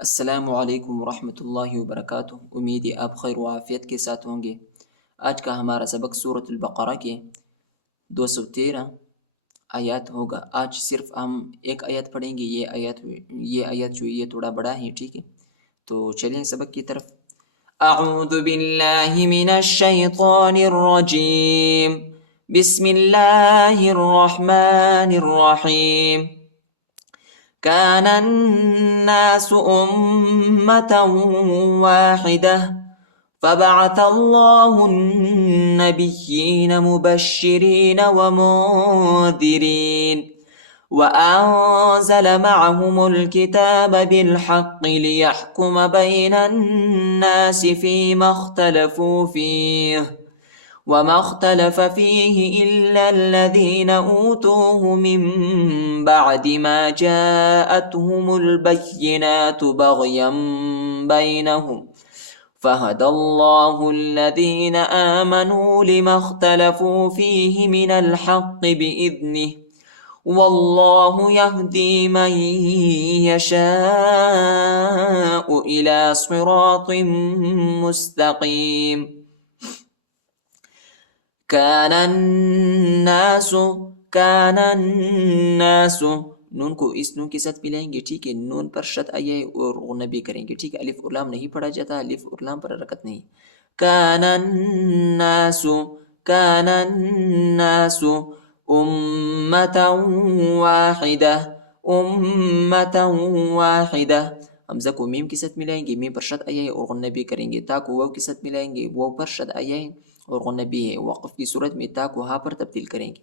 السلام علیکم ورحمۃ اللہ وبرکاتہ۔ امید ہے آپ خیر و عافیت کے ساتھ ہوں گے۔ آج کا ہمارا سبق سورۃ البقرہ کے 213 آیات ہوگا۔ آج صرف ہم ایک آیت پڑھیں گے۔ یہ آیت جو یہ تھوڑا بڑا ہے، ٹھیک ہے؟ تو چلیں سبق کی طرف۔ اعوذ باللہ من الشیطان الرجیم، بسم اللہ الرحمن الرحیم۔ كان الناس أمة واحدة فبعث الله النبيين مبشرين ومنذرين وأنزل معهم الكتاب بالحق ليحكم بين الناس فيما اختلفوا فيه وما اختلف فيه إلا الذين أوتوه من بعد ما جاءتهم البينات بغيا بينهم فهدى الله الذين آمنوا لما اختلفوا فيه من الحق بإذنه والله يهدي من يشاء إلى صراط مستقيم۔ كان الناس نون کو اس نون کے ساتھ ملائیں گے، ٹھیک ہے؟ نون پر شد آئے اور غنہ بھی کریں گے، ٹھیک ہے؟ الف اور لام نہیں پڑھا جاتا، الف اور لام پر حرکت نہیں۔ كان الناس أمة واحدة حمزہ کو میم کے ساتھ ملائیں گے، میم پر شد آیا ہے اور غنہ بھی کریں گے۔ تا کو واو کے ساتھ ملائیں گے، واو پر شد آیا ہے اور غنہ بھی ہے۔ وقف کی صورت میں تا کو ہا پر تبدیل کریں گے۔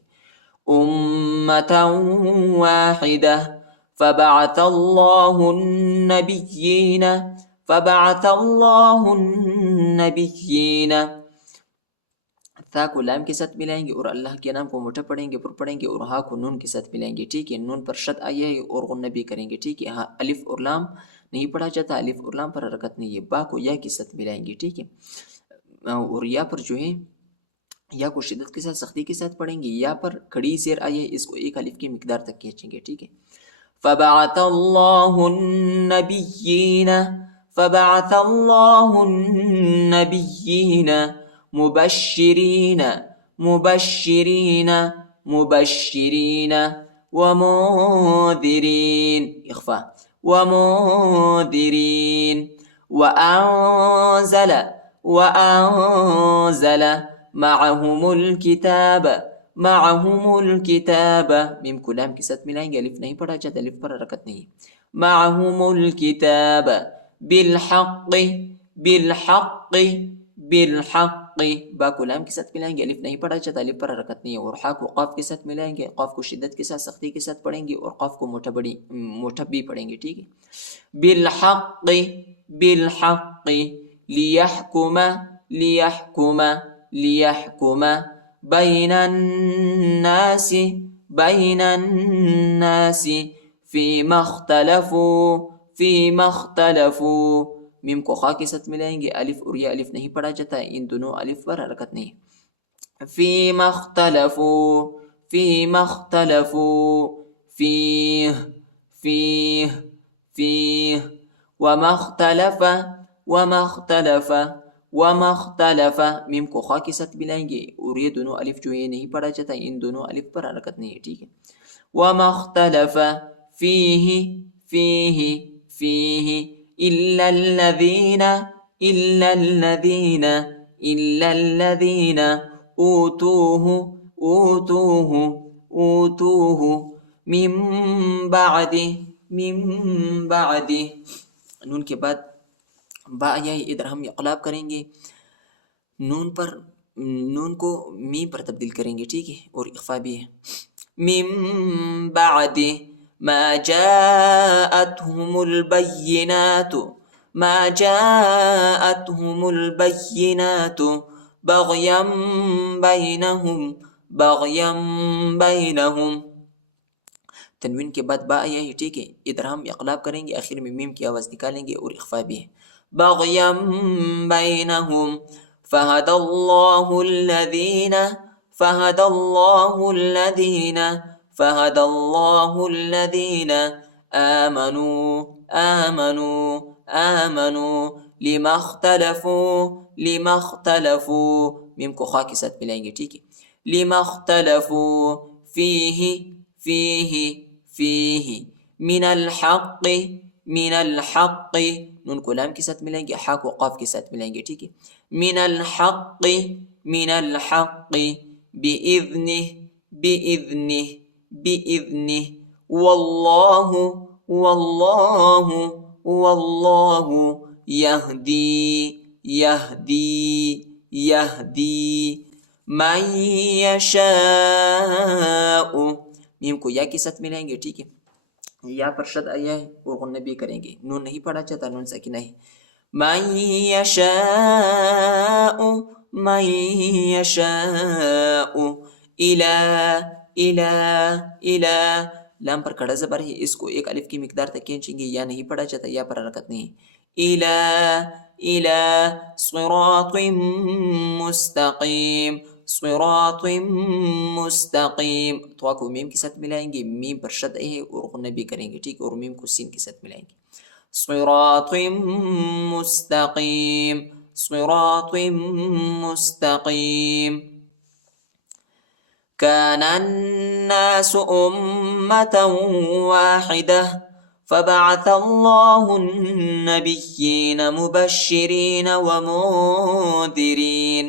أمة واحدة فبعث الله النبيين تا کو لام کے ساتھ ملائیں گے اور اللہ کے نام کو موٹا پڑھیں گے، پر پڑھیں گے، اور ہا کو نون کے ساتھ ملائیں گے، ٹھیک ہے؟ نون پر شد آیا ہے اور غنہ بھی کریں گے، ٹھیک ہے؟ ہاں الف اور لام نہیں پڑھا جاتا، الف اور لام پر حرکت نہیں ہے۔ با کو یا کے ساتھ ملائیں گے، ٹھیک ہے؟ اور یا پر جو ہے یا کو شدت کے ساتھ سختی کے ساتھ پڑھیں گے۔ یا پر کھڑی زیر آئی ہے، اس کو ایک الف کی مقدار تک کھینچیں گے، ٹھیک ہے؟ فبعث الله النبيين مبشرين ومنذرين إخفاء ومنذرين وأنزل معهم الكتاب میم کو لام کے ساتھ ملائیں گے، الف نہیں پڑھا جاتا، الف پر حرکت نہیں۔ معهم الكتاب بالحق با کو لام کے ساتھ ملائیں گے، الف نہیں پڑھا جاتا، الف پر حرکت نہیں ہے۔ اور حا کو قاف کے ساتھ ملائیں گے، قاف کو شدت کے ساتھ سختی کے ساتھ پڑھیں گے، اور قاف کو موٹا بھی پڑھیں گے، ٹھیک ہے؟ بالحق ليحكم بين الناس فيما اختلفوا میم کو خا کے ساتھ ملائیں گے، الف اور یا الف نہیں پڑھا جاتا ہے، ان دونوں الف پر حرکت نہیں۔ فيما اختلفوا فيه وما اختلف میم کو خا کے ساتھ ملائیں گے، اور یہ دونوں الف جو ہے نہیں پڑھا جاتا، ان دونوں الف پر حرکت نہیں ہے، ٹھیک ہے؟ وما اختلف فيه إلا الذين أوتوه من بعد نون کے بعد با آیا ہے، ادھر ہم اقلاب کریں گے، نون کو میم پر تبدیل کریں گے، ٹھیک ہے؟ اور اخفا بھی ہے۔ من بعد ما جاءتهم البينات بغيا بينهم تنوین کے بعد با آیا ہے، ٹھیک ہے؟ ادھر ہم اقلاب کریں گے، آخر میں میم کی آواز نکالیں گے، اور اخفا بھی ہے۔ بغيا بينهم فهدى الله الذين آمنوا آمنوا آمنوا لما اختلفوا میم کو خا کے ساتھ ملائیں گے، ٹھیک ہے. لما اختلفوا فیہ من الحق نون کو لام کے ساتھ ملائیں گے، حا کو قاف کے ساتھ ملائیں گے، ٹھیک ہے. من الحق بإذنه والله يهدي من يشاء میم کو یا کے ساتھ ملائیں گے، ٹھیک ہے. یا پر شد آیا ہے اور غنہ بھی کریں گے، نون نہیں پڑھا چاہتا، نون ساکنہ ہے. من يشاء الى لام پر کھڑا زبر ہے، اس کو ایک الف کی مقدار تک کھینچیں گے، یا نہیں پڑھا چاہتا، یا پر حرکت نہیں. الى صراط مستقیم تو کو میم کے ساتھ ملائیں گے، میم پر شد ہے اور غنہ بھی کریں گے، ٹھیک ہے، اور میم کو سین کے ساتھ ملائیں گے. صراط مستقیم. كان الناس أمة واحدة فبعث الله النبيين مبشرين ومنذرين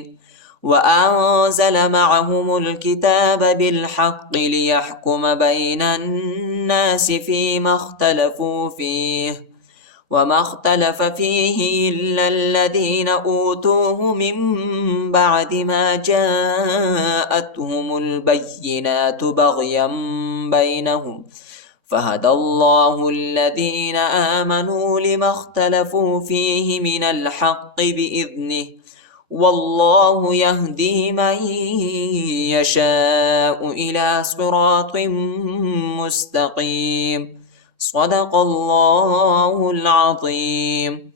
وأنزل معهم الكتاب بالحق ليحكم بين الناس فيما اختلفوا فيه وما اختلف فيه إلا الذين أوتوه من بعد ما جاءتهم البينات بغيا بينهم فهدى الله الذين آمنوا لما اختلفوا فيه من الحق بإذنه والله يهدي من يشاء إلى صراط مستقيم. صدق الله العظيم.